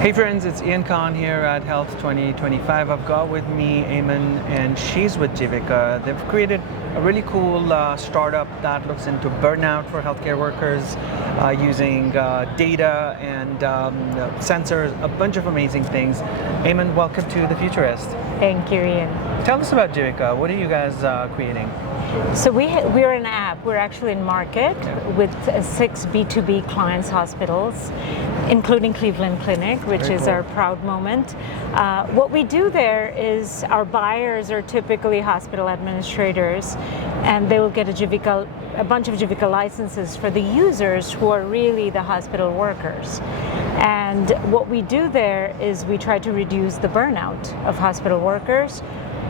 Hey friends, it's Ian Khan here at Health 2025. I've got with me Ayman and she's with Jivika. They've created a really cool startup that looks into burnout for healthcare workers using data and sensors, a bunch of amazing things. Ayman, welcome to the Futurist. Thank you, Ian. Tell us about Jivika. What are you guys creating? So we're an app. We're actually in market with 6 B2B clients, hospitals, including Cleveland Clinic, which is our proud moment. What we do there is our buyers are typically hospital administrators, and they will get a bunch of Jivika licenses for the users who are really the hospital workers. And what we do there is we try to reduce the burnout of hospital workers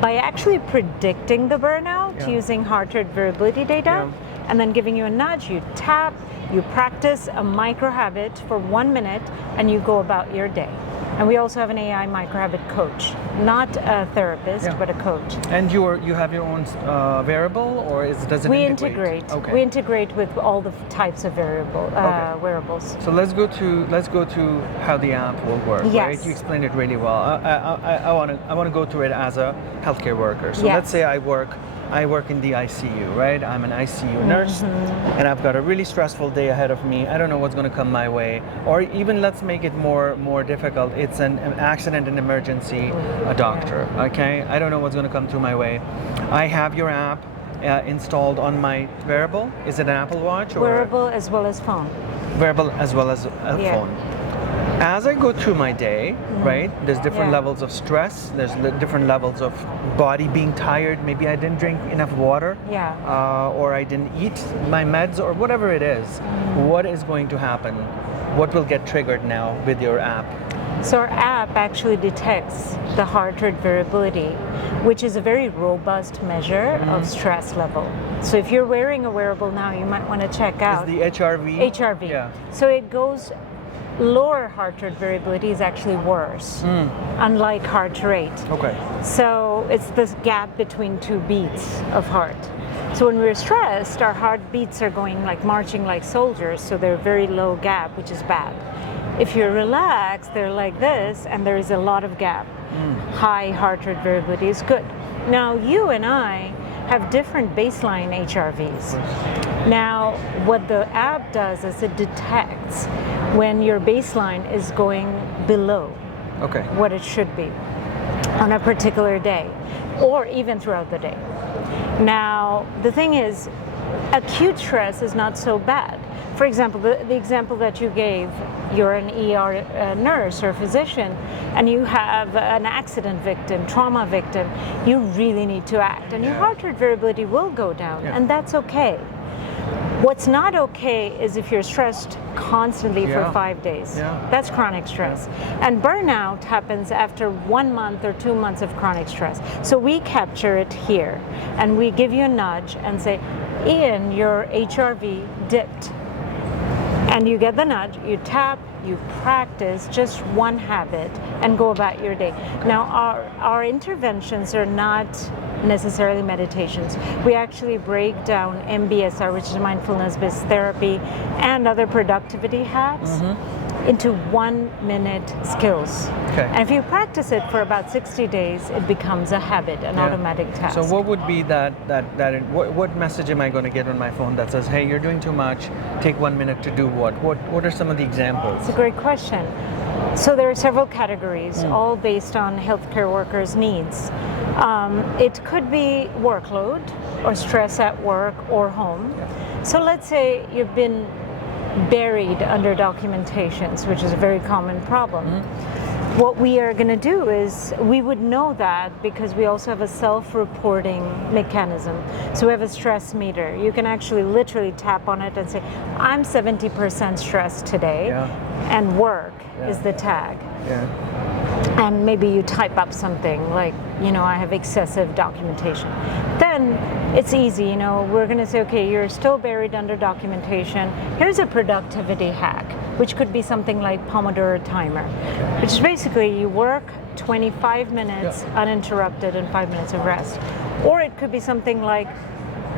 by actually predicting the burnout using heart rate variability data and then giving you a nudge. You tap, you practice a micro habit for 1 minute, and you go about your day. And we also have an AI micro habit coach, not a therapist, but a coach. And you have your own variable, or does it integrate? Okay. We integrate with all the types of wearables. So let's go to how the app will work. Yes. Right? You explained it really well. I want to go through it as a healthcare worker. So let's say I work in the ICU, right? I'm an ICU nurse, and I've got a really stressful day ahead of me. I don't know what's going to come my way. Or even let's make it more difficult. It's an accident and emergency, a doctor, okay? I don't know what's going to come to my way. I have your app installed on my wearable. Is it an Apple Watch? Or wearable as well as phone. Wearable as well as a phone. As I go through my day, right, there's different levels of stress, there's different levels of body being tired, maybe I didn't drink enough water, or I didn't eat my meds, or whatever it is. What is going to happen? What will get triggered now with your app? So our app actually detects the heart rate variability, which is a very robust measure of stress level. So if you're wearing a wearable now, you might want to check out. Is the HRV? HRV. Yeah. So it goes, lower heart rate variability is actually worse, unlike heart rate. Okay. So it's this gap between two beats of heart. So when we're stressed, our heartbeats are going like marching like soldiers, so they're very low gap, which is bad. If you're relaxed, they're like this, and there is a lot of gap. High heart rate variability is good. Now, you and I have different baseline HRVs. Now, what the app does is it detects when your baseline is going below what it should be on a particular day, or even throughout the day. Now, the thing is, acute stress is not so bad. For example, the example that you gave, you're an ER nurse or physician, and you have an accident victim, trauma victim, you really need to act, and your heart rate variability will go down, and that's okay. What's not okay is if you're stressed constantly for 5 days. That's chronic stress. And burnout happens after 1 month or 2 months of chronic stress. So we capture it here, and we give you a nudge and say, Ian, your HRV dipped. And you get the nudge, you tap, you practice just one habit and go about your day. Now, our interventions are not necessarily meditations. We actually break down MBSR, which is mindfulness-based therapy, and other productivity hacks into 1 minute skills. And if you practice it for about 60 days, it becomes a habit, an automatic task. So what would be what message am I going to get on my phone that says, hey, you're doing too much, take 1 minute to do what? What are some of the examples? It's a great question. So there are several categories, all based on healthcare workers' needs. It could be workload or stress at work or home. So let's say you've been buried under documentations, which is a very common problem. What we are going to do is we would know that because we also have a self-reporting mechanism. So we have a stress meter. You can actually literally tap on it and say, I'm 70% stressed today, and work is the tag. And maybe you type up something like, I have excessive documentation. Then it's easy, we're going to say, okay, you're still buried under documentation. Here's a productivity hack, which could be something like Pomodoro timer, which is basically you work 25 minutes uninterrupted and 5 minutes of rest. Or it could be something like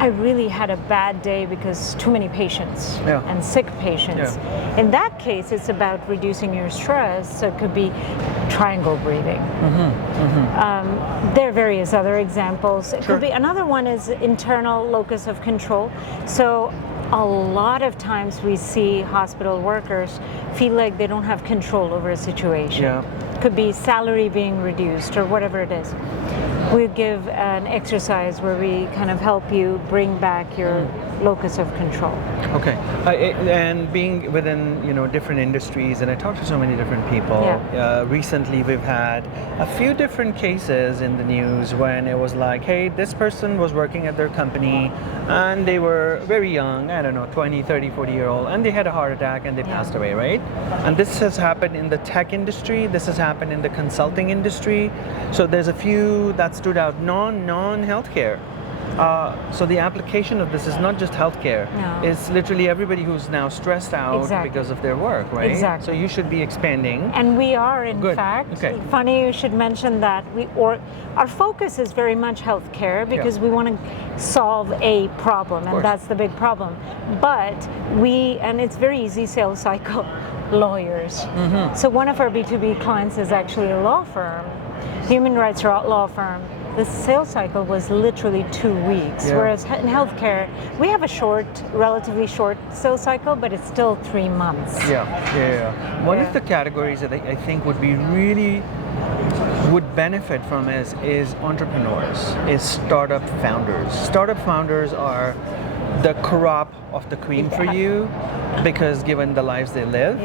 I really had a bad day because too many patients and sick patients. Yeah. In that case, it's about reducing your stress. So it could be triangle breathing. There are various other examples. It could be another one is internal locus of control. So a lot of times we see hospital workers feel like they don't have control over a situation. Yeah. Could be salary being reduced or whatever it is. We give an exercise where we kind of help you bring back your locus of control. Okay, and being within different industries, and I talk to so many different people. Recently, we've had a few different cases in the news when it was like, hey, this person was working at their company, and they were very young, I don't know, 20, 30, 40-year-old, and they had a heart attack and they passed away, right? And this has happened in the tech industry. This has happened in the consulting industry. So there's a few that stood out, non-healthcare. So the application of this is not just healthcare. No. It's literally everybody who's now stressed out because of their work, right? Exactly. So you should be expanding. And we are, in fact. Okay. Funny you should mention that. Our focus is very much healthcare because we want to solve a problem, and that's the big problem. But and it's very easy sales cycle, lawyers. So one of our B2B clients is actually a law firm, human rights law firm. The sales cycle was literally 2 weeks, whereas in healthcare, we have a relatively short sales cycle, but it's still 3 months. One of the categories that I think would benefit from is entrepreneurs, is startup founders. Startup founders are the crop of the cream for you, because given the lives they live,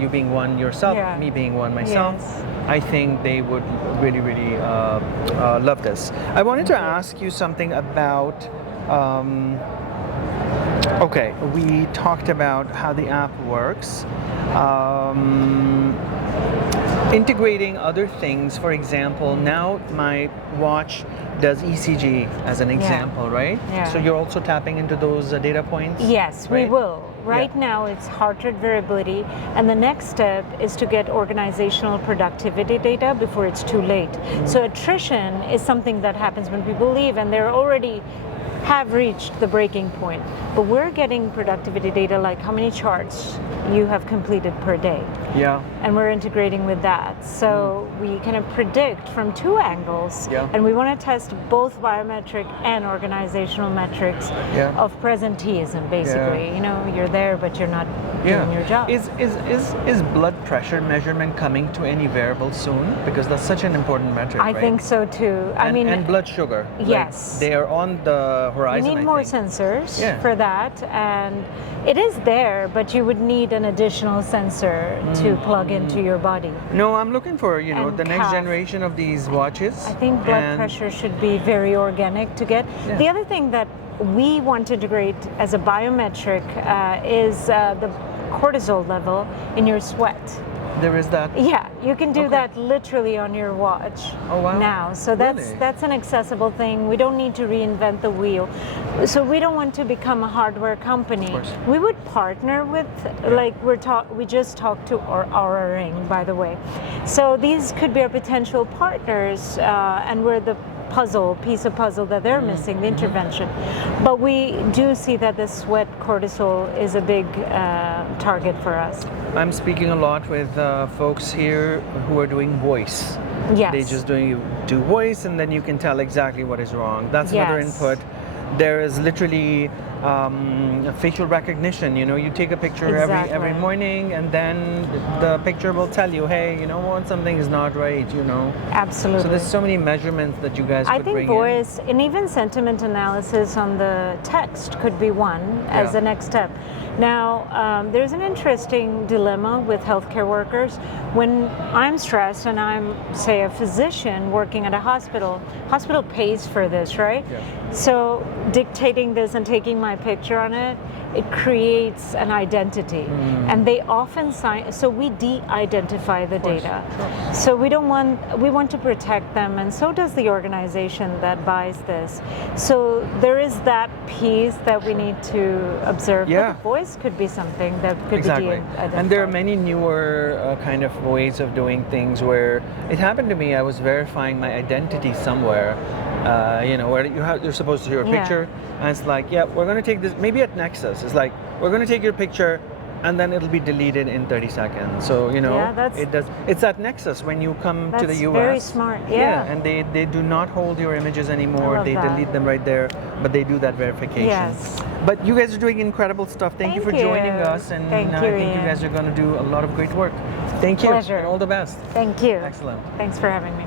you being one yourself, me being one myself, I think they would really, really love this. I wanted to ask you something about, we talked about how the app works. Integrating other things, for example, now my watch does ECG as an example, right? So you're also tapping into those data points? Yes, right? We will. Right now it's heart rate variability, and the next step is to get organizational productivity data before it's too late. So attrition is something that happens when people leave and they're already have reached the breaking point. But we're getting productivity data like how many charts you have completed per day. And we're integrating with that. So we kind of predict from 2 angles, and we want to test both biometric and organizational metrics of presenteeism, basically. You're there, but you're not doing your job. Is blood pressure measurement coming to any variable soon? Because that's such an important metric, I think so too. And blood sugar. Yes. They are on the horizon. You need more sensors for that, and it is there, but you would need an additional sensor to plug into your body. No, I'm looking for the next generation of these watches. I think blood pressure should be very organic to get. The other thing that we want to integrate as a biometric is the cortisol level in your sweat. There is that? Yeah, you can do that literally on your watch now. So that's an accessible thing. We don't need to reinvent the wheel. So we don't want to become a hardware company. We would partner with, like we just talked to our Ring, by the way. So these could be our potential partners, and we're the piece of puzzle that they're missing, the intervention. But we do see that the sweat cortisol is a big target for us. I'm speaking a lot with folks here who are doing voice. They just do voice, and then you can tell exactly what is wrong. That's another input. There is literally facial recognition. You take a picture every morning, and then the picture will tell you, hey, you know what, something is not right. Absolutely. So there's so many measurements that you guys could bring in. I think voice and even sentiment analysis on the text could be one as the next step. Now, there's an interesting dilemma with healthcare workers. When I'm stressed and I'm, say, a physician working at a hospital pays for this, right? So dictating this and taking my picture on it, it creates an identity. And they often so we de-identify the data. So we want to protect them, and so does the organization that buys this. So there is that piece that we need to observe. But the voice could be something that could be de-identified. And there are many newer kind of ways of doing things where it happened to me. I was verifying my identity somewhere, where you're supposed to do your Yeah. picture, and it's like, yeah, we're going to take this, maybe at Nexus, it's like, we're going to take your picture, and then it'll be deleted in 30 seconds. So, it's at Nexus when you come to the That's US. very smart, yeah. And they do not hold your images anymore. love They that. delete them right there, but they do that verification. Yes. But you guys are doing incredible stuff. Thank you for joining us, and Thank I you, think you Ian. guys are going to do a lot of great work. Thank you, Pleasure. and all the best. Thank you. Excellent. Thanks for having me.